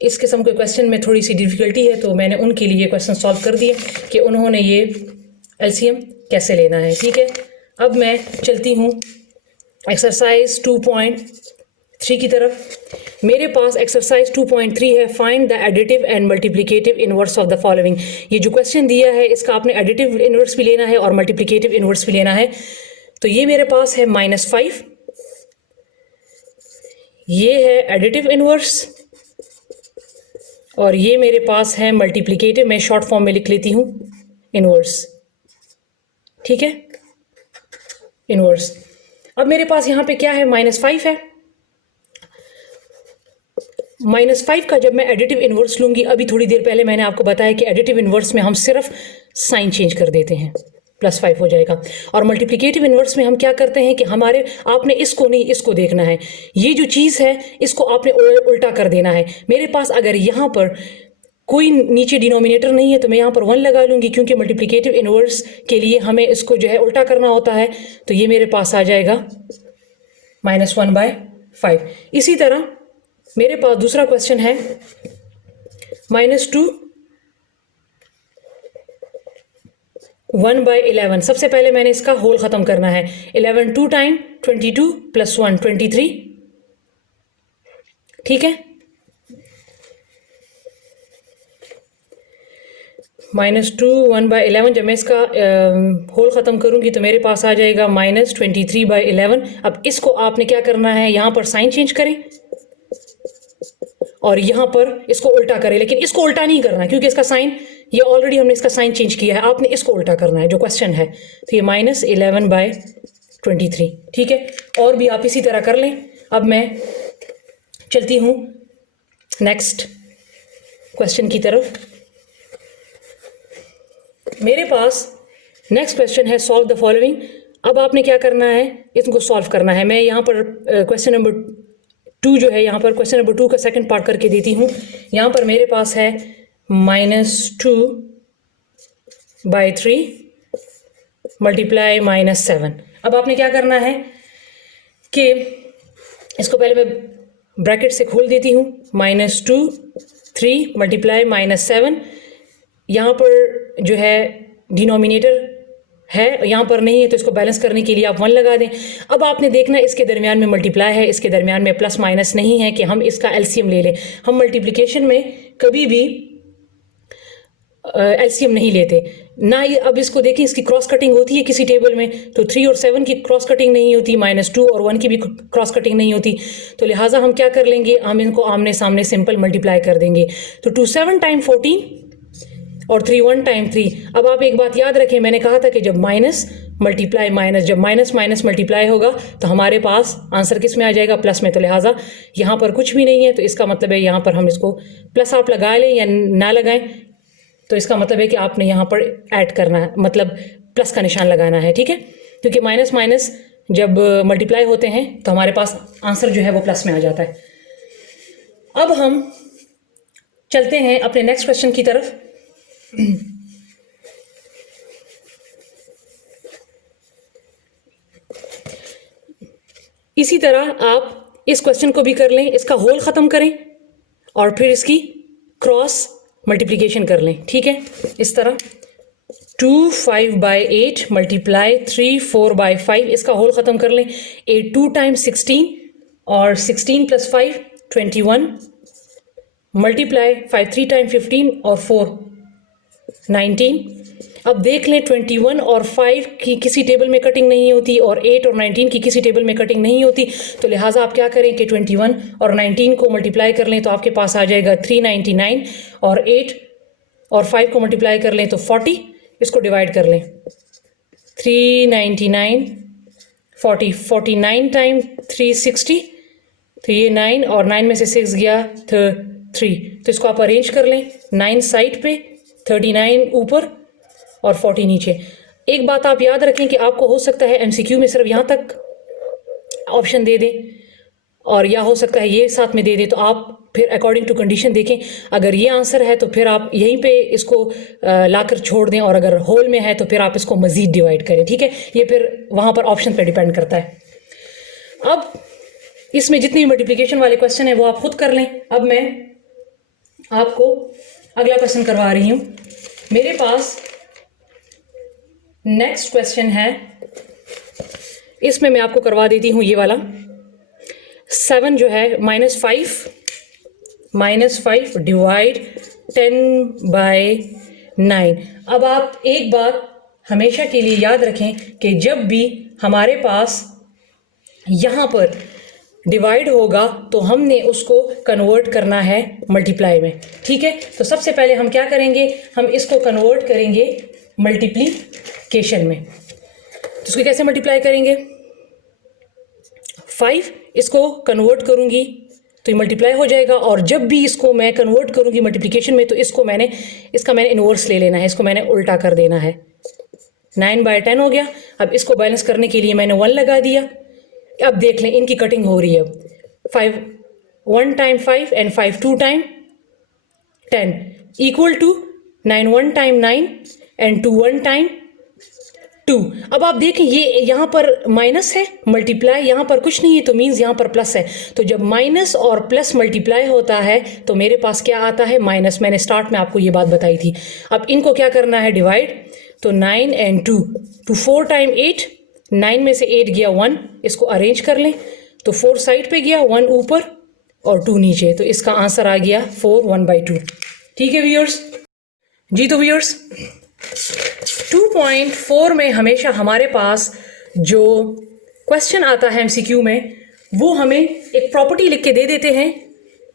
इस किस्म के क्वेश्चन में थोड़ी सी डिफ़िकल्टी है, तो मैंने उनके लिए क्वेश्चन सॉल्व कर दिए कि उन्होंने ये एलसीएम कैसे लेना है। ठीक है, अब मैं चलती हूँ एक्सरसाइज 2.3 की तरफ। मेरे पास एक्सरसाइज 2.3 है, find the additive and multiplicative inverse of the following. ये जो क्वेश्चन दिया है इसका आपने एडिटिव इनवर्स भी लेना है और मल्टीप्लिकेटिव इनवर्स भी लेना है। तो ये मेरे पास है -5, ये है एडिटिव इनवर्स, और ये मेरे पास है मल्टीप्लिकेटिव। मैं शॉर्ट फॉर्म में लिख लेती हूँ इनवर्स। ठीक है, इनवर्स। अब मेरे पास यहाँ पे क्या है, -5 है। -5 का जब मैं एडिटिव इनवर्स लूँगी, अभी थोड़ी देर पहले मैंने आपको बताया कि एडिटिव इनवर्स में हम सिर्फ साइन चेंज कर देते हैं, +5 हो जाएगा। और मल्टीप्लिकेटिव इनवर्स में हम क्या करते हैं कि आपने इसको नहीं इसको देखना है, ये जो चीज़ है इसको आपने उल्टा कर देना है। मेरे पास अगर यहाँ पर कोई नीचे डिनोमिनेटर नहीं है तो मैं यहाँ पर 1 लगा लूँगी, क्योंकि मल्टीप्लिकेटिव इनवर्स के लिए हमें इसको जो है उल्टा करना होता है। तो ये मेरे पास आ जाएगा -1/5। इसी तरह मेरे पास दूसरा क्वेश्चन है -2 1/11। सबसे पहले मैंने इसका होल ख़त्म करना है। 11 2 टाइम 22 + 1 23। ठीक है, -2 1/11। जब मैं इसका होल ख़त्म करूँगी तो मेरे पास आ जाएगा -23/11। अब इसको आपने क्या करना है, यहाँ पर साइन चेंज करें और यहाँ पर इसको उल्टा करें, लेकिन इसको उल्टा नहीं करना क्योंकि इसका साइन, ये ऑलरेडी हमने इसका साइन चेंज किया है, आपने इसको उल्टा करना है जो क्वेश्चन है। तो ये -11/23। ठीक है, और भी आप इसी तरह कर लें। अब मैं चलती हूँ नेक्स्ट क्वेश्चन की तरफ। मेरे पास नेक्स्ट क्वेश्चन है सॉल्व द फॉलोइंग। अब आपने क्या करना है, इसको सॉल्व करना है। मैं यहाँ पर क्वेश्चन नंबर 2 जो है, यहाँ पर क्वेश्चन नंबर 2 का सेकंड पार्ट करके देती हूँ। यहाँ पर मेरे पास है -2/3 × -7। अब आपने क्या करना है कि इसको पहले मैं ब्रैकेट से खोल देती हूँ, -2 3 × -7। यहाँ पर जो है डिनोमिनेटर है, यहाँ पर नहीं है, तो इसको बैलेंस करने के लिए आप 1 लगा दें। अब आपने देखना इसके दरमियान में मल्टीप्लाई है, इसके दरमियान में प्लस माइनस नहीं है कि हम इसका एलसीएम ले लें। हम मल्टीप्लिकेशन में कभी भी एलसीएम नहीं लेते ना। अब इसको देखें, इसकी क्रॉस कटिंग होती है किसी टेबल में, तो 3 और 7 की क्रॉस कटिंग नहीं होती, -2 और 1 की भी क्रॉस कटिंग नहीं होती। तो लिहाजा हम क्या कर लेंगे, हम इनको आमने सामने सिंपल मल्टीप्लाई कर देंगे। तो 2 7 टाइम 14 और 3 1 टाइम 3। अब आप एक बात याद रखें, मैंने कहा था कि जब माइनस मल्टीप्लाई माइनस, जब माइनस माइनस मल्टीप्लाई होगा तो हमारे पास आंसर किस में आ जाएगा, प्लस में। तो लिहाजा यहाँ पर कुछ भी नहीं है, तो इसका मतलब है यहाँ पर हम इसको प्लस आप लगा लें या ना लगाएं, तो इसका मतलब है कि आपने यहाँ पर ऐड करना है, मतलब प्लस का निशान लगाना है। ठीक है, क्योंकि माइनस माइनस जब मल्टीप्लाई होते हैं तो हमारे पास आंसर जो है वो प्लस में आ जाता है। अब हम चलते हैं अपने नेक्स्ट क्वेश्चन की तरफ। इसी तरह आप इस क्वेश्चन को भी कर लें, इसका होल ख़त्म करें और फिर इसकी क्रॉस मल्टीप्लिकेशन कर लें। ठीक है, इस तरह 2 5/8 मल्टीप्लाई 3 4/5, इसका होल ख़त्म कर लें। 8 2 टाइम्स 16 और 16 + 5 21 मल्टीप्लाई 5 3 टाइम 15 और 4 19। अब देख लें 21 और 5 की किसी टेबल में कटिंग नहीं होती और 8 और 19 की किसी टेबल में कटिंग नहीं होती, तो लिहाजा आप क्या करें कि 21 और 19 को मल्टीप्लाई कर लें तो आपके पास आ जाएगा 399 और 8 और 5 को मल्टीप्लाई कर लें तो 40, इसको डिवाइड कर लें 399 40 49 टाइम 360, तो ये 9 और 9 में से 6 गया तो 3, तो इसको आप अरेंज कर लें 9 साइड पे 39 ऊपर और 40 नीचे। एक बात आप याद रखें कि आपको हो सकता है एमसीक्यू में सिर्फ यहाँ तक ऑप्शन दे दें और या हो सकता है ये साथ में दे दें, तो आप फिर अकॉर्डिंग टू कंडीशन देखें। अगर ये आंसर है तो फिर आप यहीं पे इसको लाकर छोड़ दें, और अगर होल में है तो फिर आप इसको मज़ीद डिवाइड करें, ठीक है। ये फिर वहाँ पर ऑप्शन पर डिपेंड करता है। अब इसमें जितनी मल्टीप्लिकेशन वाले क्वेश्चन है वो आप खुद कर लें। अब मैं आपको अगला क्वेश्चन करवा रही हूँ। मेरे पास नेक्स्ट क्वेश्चन है, इसमें मैं आपको करवा देती हूँ ये वाला 7 जो है -5 डिवाइड 10/9। अब आप एक बात हमेशा के लिए याद रखें कि जब भी हमारे पास यहाँ पर डिवाइड होगा तो हमने उसको कन्वर्ट करना है मल्टीप्लाई में, ठीक है। तो सबसे पहले हम क्या करेंगे, हम इसको कन्वर्ट करेंगे मल्टीप्लिकेशन में। तो इसको कैसे मल्टीप्लाई करेंगे, 5 इसको कन्वर्ट करूंगी तो ये मल्टीप्लाई हो जाएगा, और जब भी इसको मैं कन्वर्ट करूंगी मल्टीप्लिकेशन में तो इसका मैंने इन्वर्स ले लेना है, इसको मैंने उल्टा कर देना है। 9/10 हो गया। अब इसको बैलेंस करने के लिए मैंने 1 लगा दिया। अब देख लें इनकी कटिंग हो रही है। 5 1 time 5 and 5 2 time 10 equal to 9 1 time 9 and 2 1 time 2। अब आप देखें ये यहाँ पर माइनस है, मल्टीप्लाई यहाँ पर कुछ नहीं है, तो मीन्स यहाँ पर प्लस है। तो जब माइनस और प्लस मल्टीप्लाई होता है तो मेरे पास क्या आता है, माइनस। मैंने स्टार्ट में आपको ये बात बताई थी। अब इनको क्या करना है, डिवाइड। तो 9 एंड 2 4 टाइम 8, 9 में से 8 गया 1, इसको अरेंज कर लें तो 4 साइड पे गया, 1 ऊपर और 2 नीचे, तो इसका आंसर आ गया 4 1/2। ठीक है व्यूअर्स जी। तो व्यूअर्स 2.4 में हमेशा हमारे पास जो क्वेश्चन आता है एमसीक्यू में, वो हमें एक प्रॉपर्टी लिख के दे देते हैं,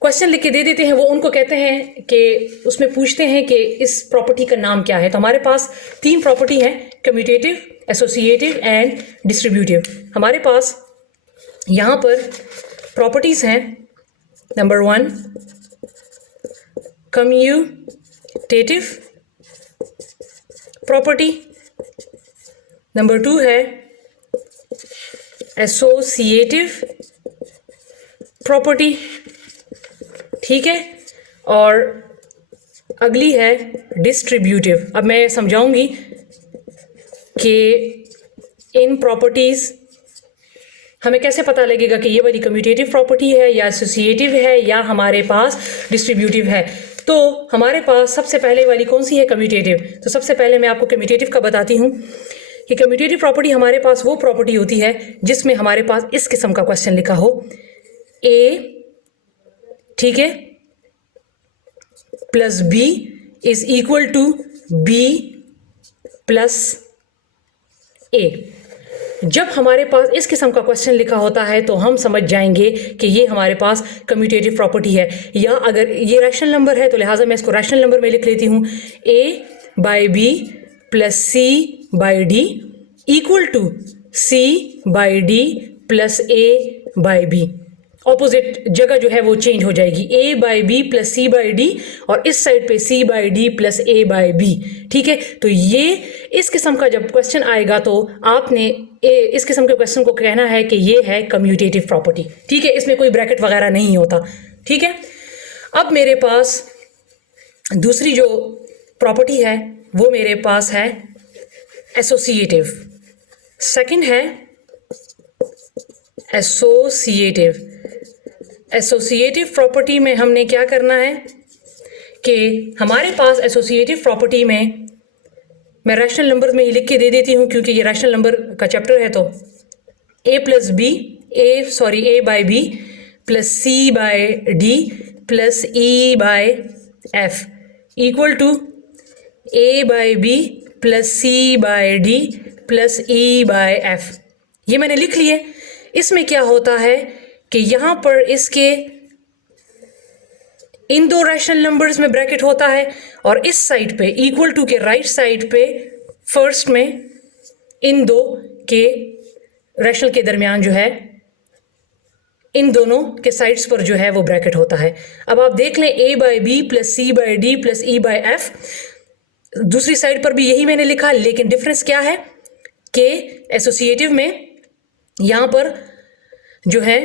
क्वेश्चन लिख के दे देते हैं। वो उनको कहते हैं कि उसमें पूछते हैं कि इस प्रॉपर्टी का नाम क्या है। तो हमारे पास 3 प्रॉपर्टी है, कम्यूटेटिव, एसोसिएटिव एंड डिस्ट्रीब्यूटिव। हमारे पास यहाँ पर प्रॉपर्टीज़ हैं। नंबर 1 कम्यूटेटिव प्रॉपर्टी, नंबर 2 है एसोसिएटिव प्रॉपर्टी, ठीक है, और अगली है डिस्ट्रीब्यूटिव। अब मैं समझाऊंगी कि इन प्रॉपर्टीज़ हमें कैसे पता लगेगा कि ये वाली कम्यूटेटिव प्रॉपर्टी है या एसोसिएटिव है या हमारे पास डिस्ट्रीब्यूटिव है। तो हमारे पास सबसे पहले वाली कौन सी है, कम्यूटेटिव। तो सबसे पहले मैं आपको कम्यूटेटिव का बताती हूँ कि कम्यूटेटिव प्रॉपर्टी हमारे पास वो प्रॉपर्टी होती है जिसमें हमारे पास इस किस्म का क्वेश्चन लिखा हो, ए, ठीक है, plus B is equal to B plus A. जब हमारे पास इस किस्म का क्वेश्चन लिखा होता है तो हम समझ जाएंगे कि ये हमारे पास कम्यूटेटिव प्रॉपर्टी है। या अगर ये रैशनल नंबर है तो लिहाजा मैं इसको रैशनल नंबर में लिख लेती हूँ, a by b plus c by d equal to c by d plus a by b. Opposite जगह जो है वो चेंज हो जाएगी, a by b plus c by d और इस साइड पे c by d plus a by b, ठीक है। तो ये इस किस्म का जब क्वेश्चन आएगा तो आपने इस किस्म के क्वेश्चन को कहना है कि ये है कम्यूटेटिव प्रॉपर्टी, ठीक है। इसमें कोई ब्रैकेट वगैरह नहीं होता, ठीक है। अब मेरे पास दूसरी जो प्रॉपर्टी है वो मेरे पास है एसोसिएटिव। सेकंड है एसोसिएटिव। एसोसिएटिव प्रॉपर्टी में हमने क्या करना है कि हमारे पास एसोसिएटिव प्रॉपर्टी में मैं रैशनल नंबर में ही लिख के दे देती हूँ क्योंकि ये रैशनल नंबर का चैप्टर है। तो a plus b a by b plus c by d plus e by f equal to a by b plus c by d plus e by f, ये मैंने लिख लिए। इसमें क्या होता है कि यहाँ पर इसके इन दो रैशनल नंबर्स में ब्रैकेट होता है और इस साइड पे इक्वल टू के राइट साइड पे फर्स्ट में इन दो के रैशनल के दरमियान जो है इन दोनों के साइड्स पर जो है वो ब्रैकेट होता है। अब आप देख लें a by b plus c by d plus e by f, दूसरी साइड पर भी यही मैंने लिखा, लेकिन डिफरेंस क्या है कि एसोसिएटिव में यहाँ पर जो है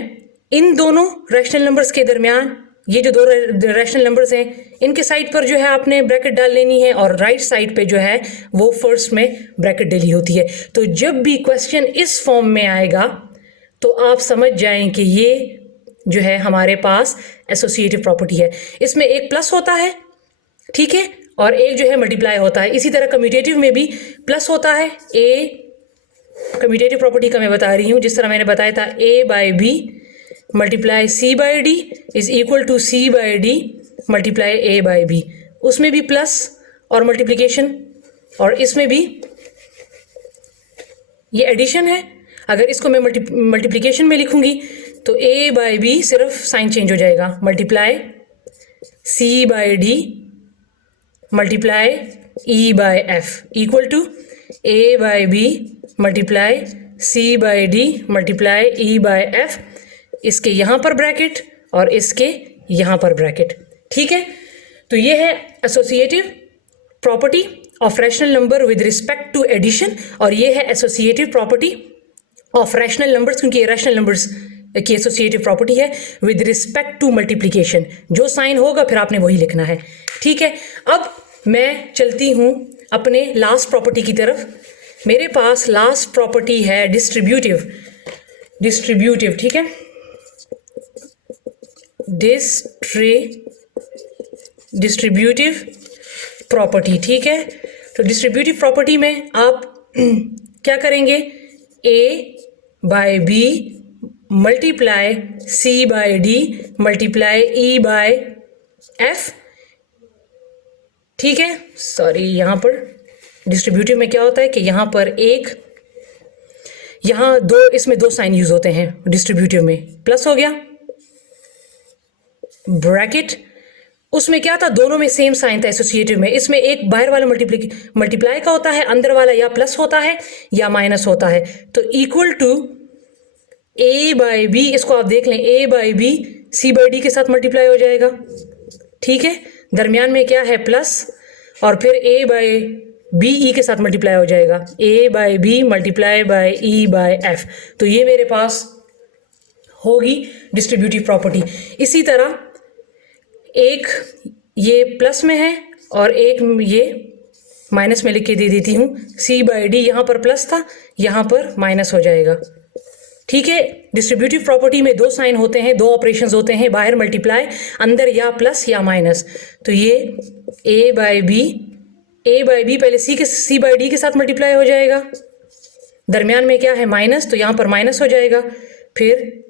इन दोनों रैशनल नंबर्स के दरमियान ये जो दो रैशनल नंबर्स हैं इनके साइड पर जो है आपने ब्रैकेट डाल लेनी है और राइट साइड पे जो है वो फर्स्ट में ब्रैकेट डली होती है। तो जब भी क्वेश्चन इस फॉर्म में आएगा तो आप समझ जाएं कि ये जो है हमारे पास एसोसिएटिव प्रॉपर्टी है। इसमें एक प्लस होता है, ठीक है, और एक जो है मल्टीप्लाई होता है। इसी तरह कम्यूटेटिव में भी प्लस होता है। ए कम्यूटेटिव प्रॉपर्टी का मैं बता रही हूँ, जिस तरह मैंने बताया था a by b multiply c by d is equal to c by d multiply a by b, उसमें भी प्लस और मल्टीप्लिकेशन, और इसमें भी ये एडिशन है। अगर इसको मैं मल्टीप्लिकेशन में लिखूंगी तो a बाई बी सिर्फ साइन चेंज हो जाएगा, multiply c by d multiply e by f equal to a by b multiply c by d multiply e by f, इसके यहाँ पर ब्रैकेट और इसके यहाँ पर ब्रैकेट, ठीक है। तो ये है associative property of rational number with respect to addition, और ये है associative property of rational numbers, क्योंकि ये रैशनल नंबर्स की एसोसिएटिव प्रॉपर्टी है विद रिस्पेक्ट टू मल्टीप्लिकेशन। जो साइन होगा फिर आपने वही लिखना है, ठीक है। अब मैं चलती हूँ अपने लास्ट प्रॉपर्टी की तरफ। मेरे पास लास्ट प्रॉपर्टी है डिस्ट्रीब्यूटिव, ठीक है, डिस्ट्रीब्यूटिव प्रॉपर्टी, ठीक है। तो डिस्ट्रीब्यूटिव प्रॉपर्टी में आप क्या करेंगे, a by b multiply c by d multiply e by f, ठीक है। सॉरी, यहाँ पर डिस्ट्रीब्यूटिव में क्या होता है कि यहाँ पर यहाँ दो, इसमें दो साइन यूज होते हैं डिस्ट्रीब्यूटिव में, प्लस हो गया ब्रैकेट, उसमें क्या था, दोनों में सेम साइन था एसोसिएटिव में। इसमें एक बाहर वाला मल्टीप्लाई का होता है, अंदर वाला या प्लस होता है या माइनस होता है। तो equal to a by b, इसको आप देख लें, a by b c by d के साथ मल्टीप्लाई हो जाएगा, ठीक है। दरमियान में क्या है, प्लस, और फिर a बाई बी ई के साथ मल्टीप्लाई हो जाएगा, a by b multiply by e by f. तो ये मेरे पास होगी डिस्ट्रीब्यूटिव प्रॉपर्टी। इसी तरह एक ये प्लस में है और एक ये माइनस में लिख के दे देती हूँ, सी बाई डी यहाँ पर प्लस था, यहाँ पर माइनस हो जाएगा, ठीक है। डिस्ट्रीब्यूटिव प्रॉपर्टी में दो साइन होते हैं, दो ऑपरेशंस होते हैं, बाहर मल्टीप्लाई, अंदर या प्लस या माइनस। तो ये a बाई बी पहले सी बाई डी के साथ मल्टीप्लाई हो जाएगा, दरमियान में क्या है, माइनस, तो यहाँ पर माइनस हो जाएगा, फिर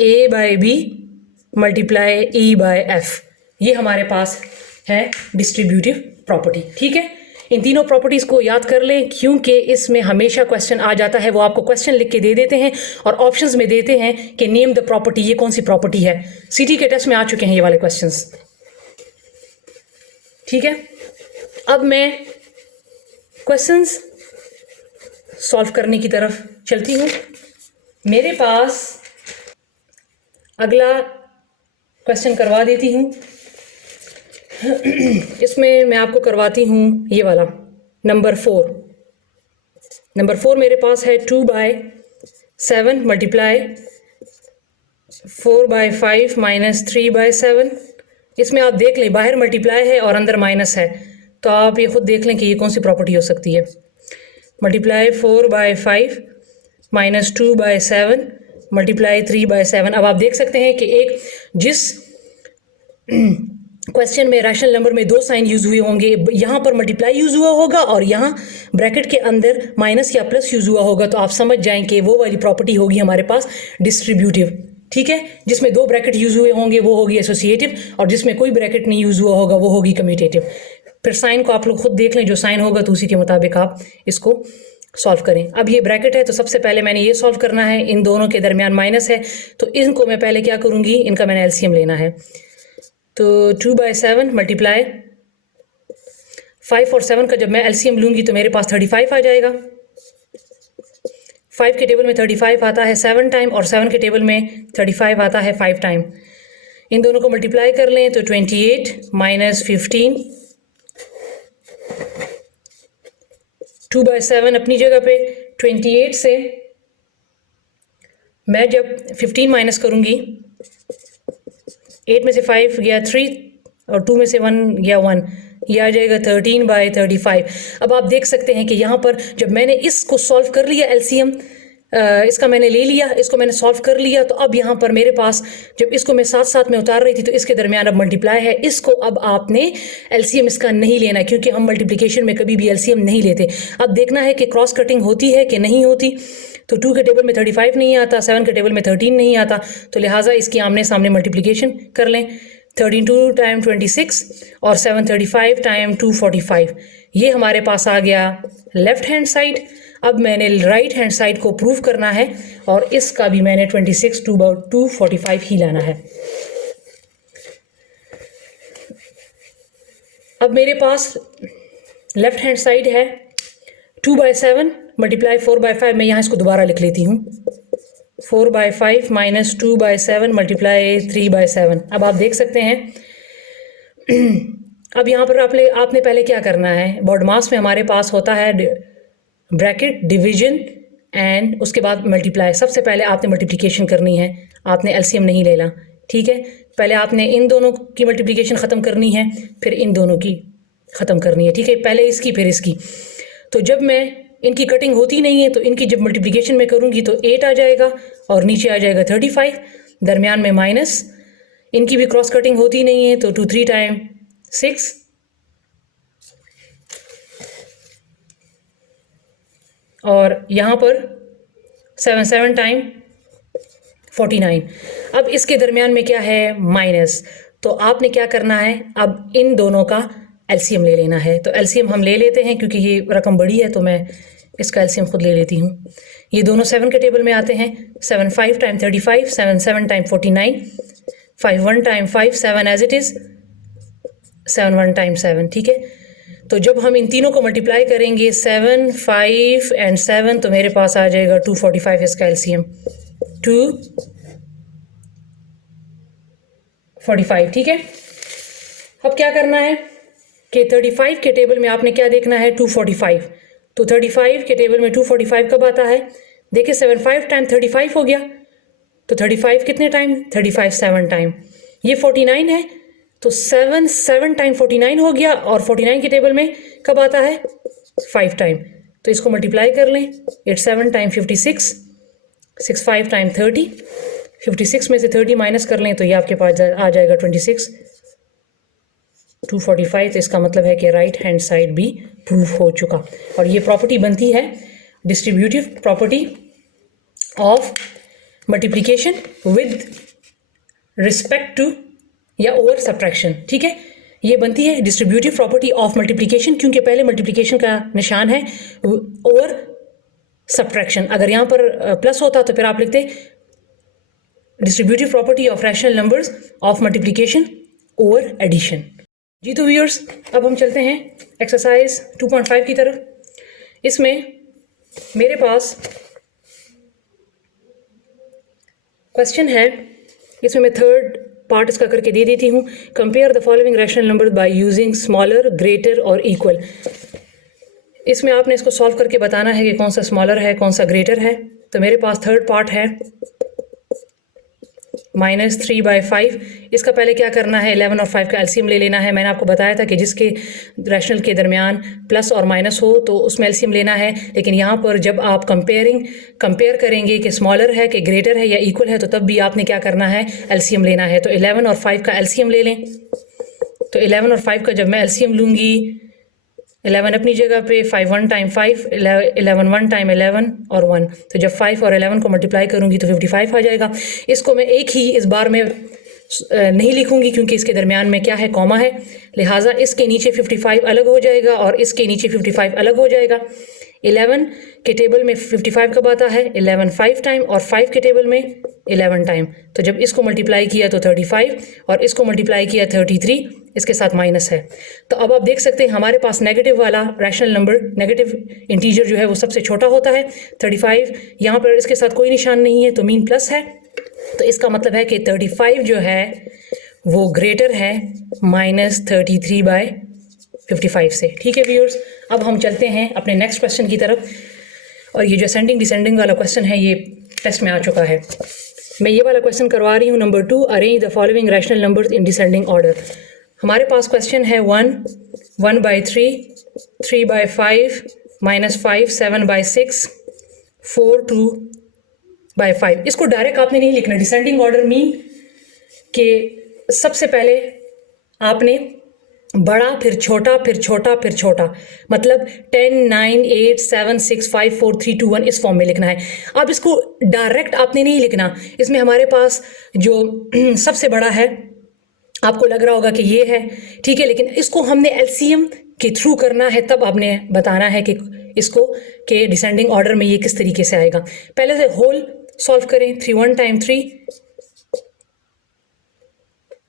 a by b multiply e by f. ये हमारे पास है डिस्ट्रीब्यूटिव प्रॉपर्टी, ठीक है। इन तीनों प्रॉपर्टीज़ को याद कर लें, क्योंकि इसमें हमेशा क्वेश्चन आ जाता है। वो आपको क्वेश्चन लिख के दे देते हैं और ऑप्शंस में देते हैं कि नेम द प्रॉपर्टी, ये कौन सी प्रॉपर्टी है। सीटी के टेस्ट में आ चुके हैं ये वाले क्वेश्चंस, ठीक है। अब मैं क्वेश्चंस सॉल्व करने की तरफ चलती हूँ। मेरे पास अगला क्वेश्चन करवा देती हूँ। इसमें मैं आपको करवाती हूँ ये वाला नंबर 4 मेरे पास है 2 by 7 multiply 4 by 5 minus 3 by 7। इसमें आप देख लें, बाहर मल्टीप्लाई है और अंदर माइनस है, तो आप ये खुद देख लें कि ये कौन सी प्रॉपर्टी हो सकती है। Multiply 4 by 5 minus 2 by 7 multiply 3 by 7। अब आप देख सकते हैं कि एक जिस क्वेश्चन में रैशनल नंबर में दो साइन यूज हुए होंगे, यहाँ पर मल्टीप्लाई यूज हुआ होगा और यहाँ ब्रैकेट के अंदर माइनस या प्लस यूज हुआ होगा, तो आप समझ जाएं कि वो वाली प्रॉपर्टी होगी हमारे पास डिस्ट्रीब्यूटिव, ठीक है। जिसमें दो ब्रैकेट यूज हुए होंगे वो होगी एसोसिएटिव, और जिसमें कोई ब्रैकेट नहीं यूज हुआ होगा वो होगी कम्यूटेटिव। फिर साइन को आप लोग खुद देख लें, जो साइन होगा तो उसी के मुताबिक आप इसको सॉल्व करें। अब ये ब्रैकेट है तो सबसे पहले मैंने ये सॉल्व करना है, इन दोनों के दरमियान माइनस है तो इनको मैं पहले क्या करूँगी, इनका मैंने एलसीएम लेना है। तो 2/7 मल्टीप्लाई 5 और 7 का जब मैं एलसीएम लूँगी तो मेरे पास 35 आ जाएगा। 5 के टेबल में 35 आता है 7 टाइम और 7 के टेबल में 35 आता है 5 टाइम। इन दोनों को मल्टीप्लाई कर लें तो 28 माइनस 15, 2/7 अपनी जगह पे। 28 से मैं जब 15 माइनस करूँगी, 8 में से 5 गया 3 और 2 में से 1 गया 1, ये आ जाएगा 13/35। अब आप देख सकते हैं कि यहाँ पर जब मैंने इसको सॉल्व कर लिया, एलसीएम इसका मैंने ले लिया, इसको मैंने सॉल्व कर लिया, तो अब यहाँ पर मेरे पास जब इसको मैं साथ साथ में उतार रही थी तो इसके दरमियान अब मल्टीप्लाई है। इसको अब आपने एलसीएम इसका नहीं लेना, क्योंकि हम मल्टीप्लिकेशन में कभी भी एलसीएम नहीं लेते। अब देखना है कि क्रॉस कटिंग होती है कि नहीं होती। तो 2 के टेबल में 35 नहीं आता, 7 के टेबल में 13 नहीं आता, तो लिहाजा इसकी आमने सामने मल्टीप्लिकेशन कर लें। 32 टाइम 26 और 735 टाइम 245, ये हमारे पास आ गया लेफ्ट हैंड साइड। अब मैंने राइट हैंड साइड को प्रूव करना है और इसका भी मैंने 26 245 ही लाना है। अब मेरे पास लेफ्ट हैंड साइड है 2/7 मल्टीप्लाई 4/5, मैं यहाँ इसको दोबारा लिख लेती हूँ। 4/5 माइनस 2/7 मल्टीप्लाई 3/7। अब आप देख सकते हैं अब यहाँ पर आपने पहले क्या करना है, बॉड मास में हमारे पास होता है ब्रैकेट, डिवीजन एंड उसके बाद मल्टीप्लाई। सबसे पहले आपने मल्टीप्लिकेशन करनी है, आपने एलसीएम नहीं लेना, ठीक है। पहले आपने इन दोनों की मल्टीप्लिकेशन ख़त्म करनी है, फिर इन दोनों की ख़त्म करनी है, ठीक है। पहले इसकी फिर इसकी। तो जब मैं इनकी कटिंग होती नहीं है तो इनकी जब मल्टीप्लिकेशन में करूँगी तो 8 आ जाएगा और नीचे आ जाएगा 35, दरमियान में माइनस। इनकी भी क्रॉस कटिंग होती नहीं है तो 2 3 टाइम 6 और यहाँ पर 7 7 टाइम 49। अब इसके दरमियान में क्या है, माइनस। तो आपने क्या करना है, अब इन दोनों का एलसीएम ले लेना है। तो एलसीएम हम ले लेते हैं, क्योंकि ये रकम बड़ी है तो मैं इसका एलसीएम खुद ले लेती हूँ। ये दोनों 7 के टेबल में आते हैं। 7 5 time 35, 7 7 time 49, 5 1 time 5, 7 as it is, 7 1 time 7, ठीक है। तो जब हम इन तीनों को मल्टीप्लाई करेंगे 7 5 एंड 7 तो मेरे पास आ जाएगा 245 इसका एलसीएम 245, ठीक है। अब क्या करना है कि 35 के टेबल में आपने क्या देखना है, 245। तो 35 के टेबल में 245 कब आता है, देखिए 7 5 टाइम 35 हो गया, तो 35 कितने टाइम, 35 7 टाइम। ये 49 है तो 7 7 टाइम 49 हो गया और 49 के टेबल में कब आता है, 5 टाइम। तो इसको मल्टीप्लाई कर लें, 8 7 टाइम 56, 6 5 टाइम 30, 56 में से 30 माइनस कर लें तो ये आपके पास आ जाएगा 26 245। तो इसका मतलब है कि राइट हैंड साइड भी प्रूफ हो चुका। और ये प्रॉपर्टी बनती है distributive property of multiplication with respect to या ओवर सब्ट्रैक्शन, ठीक है। ये बनती है डिस्ट्रीब्यूटिव प्रॉपर्टी ऑफ मल्टीप्लिकेशन, क्योंकि पहले मल्टीप्लिकेशन का निशान है ओवर सब्ट्रैक्शन। अगर यहाँ पर प्लस होता तो फिर आप लिखते distributive property of rational numbers of multiplication over addition. जी तो व्यूअर्स, अब हम चलते हैं एक्सरसाइज 2.5 की तरफ। इसमें मेरे पास क्वेश्चन है, इसमें मैं थर्ड पार्ट इसका करके दे देती हूँ। Compare the following rational number by using smaller, greater और इक्वल। इसमें आपने इसको सॉल्व करके बताना है कि कौन सा स्मॉलर है कौन सा ग्रेटर है। तो मेरे पास थर्ड पार्ट है -3/5। इसका पहले क्या करना है, 11 और 5 का एलसीएम ले लेना है। मैंने आपको बताया था कि जिसके रैशनल के दरमियान प्लस और माइनस हो तो उसमें एलसीएम लेना है। लेकिन यहाँ पर जब आप कंपेयर करेंगे कि स्मॉलर है कि ग्रेटर है या इक्वल है, तो तब भी आपने क्या करना है, एलसीएम लेना है। तो 11 और 5 का एलसीएम ले लें। तो 11 और 5 का जब मैं एलसीएम लूँगी, 11 अपनी जगह पे, 5 1 टाइम 5, 11 1 टाइम 11 और 1। तो जब 5 और 11 को मल्टीप्लाई करूँगी तो 55 आ जाएगा। इसको मैं एक ही इस बार में नहीं लिखूंगी क्योंकि इसके दरमियान में क्या है, कॉमा है, लिहाजा इसके नीचे 55 अलग हो जाएगा और इसके नीचे 55 अलग हो जाएगा। 11 के टेबल में 55 कब आता है, 11 5 टाइम, और 5 के टेबल में 11 टाइम। तो जब इसको मल्टीप्लाई किया तो 35 और इसको मल्टीप्लाई किया 33, इसके साथ माइनस है। तो अब आप देख सकते हैं हमारे पास नेगेटिव वाला रैशनल नंबर, नेगेटिव इंटीजर जो है वो सबसे छोटा होता है 35। यहाँ पर इसके साथ कोई निशान नहीं है तो मीन प्लस है, तो इसका मतलब है कि 35 जो है वो ग्रेटर है -33/55 से। ठीक है व्यूअर्स, अब हम चलते हैं अपने नेक्स्ट क्वेश्चन की तरफ, और ये जो असेंडिंग डिसेंडिंग वाला क्वेश्चन है ये टेस्ट में आ चुका है। मैं ये वाला क्वेश्चन करवा रही हूँ, number 2, arrange the following rational numbers in descending order. हमारे पास क्वेश्चन है 1, 1/3, 3/5, -5, 7/6, 4, 2/5। इसको डायरेक्ट आपने नहीं लिखना, डिसेंडिंग ऑर्डर मीन कि सबसे पहले आपने बड़ा, फिर छोटा, फिर छोटा, फिर छोटा, मतलब 10, 9, 8, 7, 6, 5, 4, 3, 2, 1 इस फॉर्म में लिखना है। अब इसको डायरेक्ट आपने नहीं लिखना, इसमें हमारे पास जो सबसे बड़ा है आपको लग रहा होगा कि ये है, ठीक है, लेकिन इसको हमने एलसीएम के थ्रू करना है, तब आपने बताना है कि इसको के डिसेंडिंग ऑर्डर में ये किस तरीके से आएगा। पहले से होल सॉल्व करें, 3 1 टाइम 3,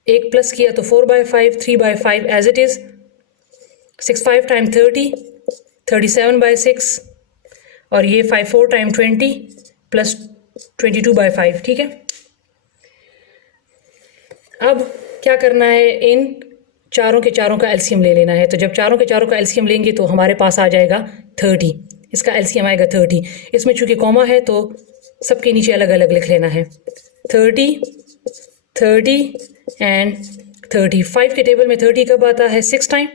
1 प्लस किया तो 4/5, 3/5 एज इट इज, 6 5 टाइम 30, 37/6, और ये 5 4 टाइम 20 प्लस 22/5। ठीक है, अब क्या करना है, इन चारों के चारों का एलसीएम ले लेना है। तो जब चारों के चारों का एलसीएम लेंगे तो हमारे पास आ जाएगा 30, इसका एलसीएम आएगा 30। इसमें चूंकि कॉमा है तो सबके नीचे अलग अलग लिख लेना है, 30, 30 एंड 30। 5 के टेबल में 30 कब आता है, 6 टाइम,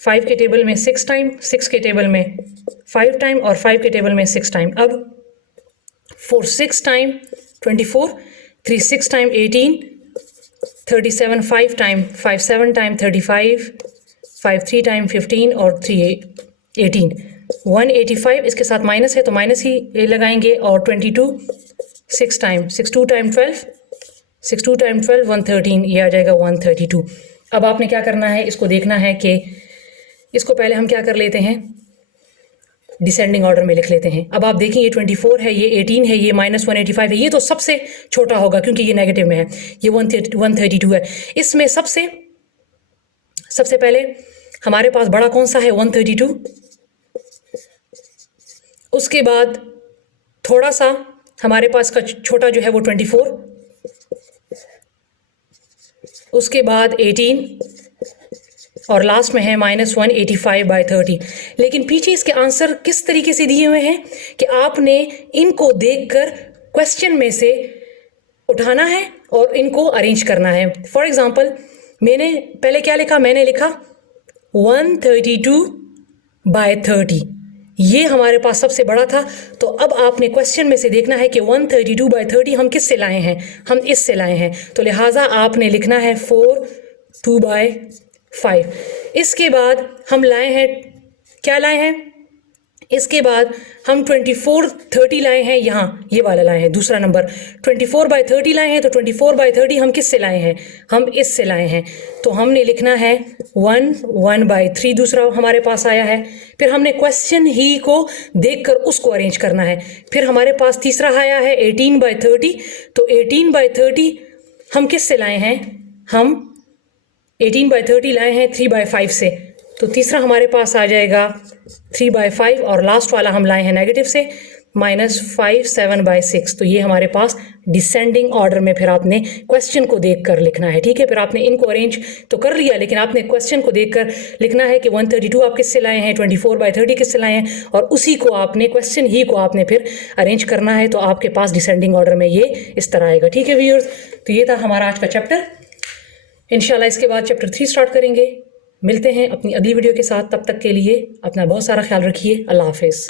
5 के टेबल में 6 टाइम, 6 के टेबल में 5 टाइम और 5 के टेबल में 6 टाइम। अब 4 6 time 24, 3 6 time 18, 37 5 time 5 7 time 35, 5 3 time 15 और 3 18, 185। इसके साथ माइनस है तो माइनस ही लगाएंगे, और 22 6 टाइम 6 2 टाइम 12, 6 2 टाइम 12 113, ये आ जाएगा 132। अब आपने क्या करना है, इसको देखना है कि इसको पहले हम क्या कर लेते हैं, डिसेंडिंग ऑर्डर में लिख लेते हैं। अब आप देखें ये 24 है, ये 18 है, ये -185 है, ये तो सबसे छोटा होगा क्योंकि ये नेगेटिव में है, ये 132 है। इसमें सबसे पहले हमारे पास बड़ा कौन सा है, 132, उसके बाद थोड़ा सा हमारे पास का छोटा जो है वो 24, उसके बाद 18 और लास्ट में है -185/30। लेकिन पीछे इसके आंसर किस तरीके से दिए हुए हैं कि आपने इनको देखकर क्वेश्चन में से उठाना है और इनको अरेंज करना है। फॉर एग्जांपल मैंने पहले क्या लिखा, मैंने लिखा 132/30, ये हमारे पास सबसे बड़ा था। तो अब आपने क्वेश्चन में से देखना है कि 132/30 हम किस से लाए हैं, हम इससे लाए हैं, तो लिहाजा आपने लिखना है 4 2/5। इसके बाद हम लाए हैं, क्या लाए हैं, इसके बाद हम 24/30 लाए हैं, यहाँ ये वाला लाए हैं, दूसरा नंबर 24/30 लाए हैं। तो 24/30 हम किस से लाए हैं, हम इससे लाए हैं, तो हमने लिखना है 1/3 दूसरा हमारे पास आया है। फिर हमने क्वेश्चन ही को देखकर उसको अरेंज करना है। फिर हमारे पास तीसरा आया है 18/30, तो 18/30 हम किस से लाए हैं, हम 18/30 लाए हैं 3/5 से, तो तीसरा हमारे पास आ जाएगा 3/5, और लास्ट वाला हम लाए हैं नेगेटिव से -5 7/6। तो ये हमारे पास डिसेंडिंग ऑर्डर में फिर आपने क्वेश्चन को देखकर लिखना है। ठीक है, फिर आपने इनको अरेंज तो कर लिया, लेकिन आपने क्वेश्चन को देखकर लिखना है कि 132 आप किससे लाए हैं, 24/30 किससे लाए हैं, और उसी को आपने क्वेश्चन ही को आपने फिर अरेंज करना है। तो आपके पास डिसेंडिंग ऑर्डर में ये इस तरह आएगा। ठीक है व्यूअर्स, तो ये था हमारा आज का चैप्टर। इंशाल्लाह इसके बाद चैप्टर 3 स्टार्ट करेंगे। मिलते हैं अपनी अगली वीडियो के साथ, तब तक के लिए अपना बहुत सारा ख्याल रखिए। अल्लाह हाफिज़।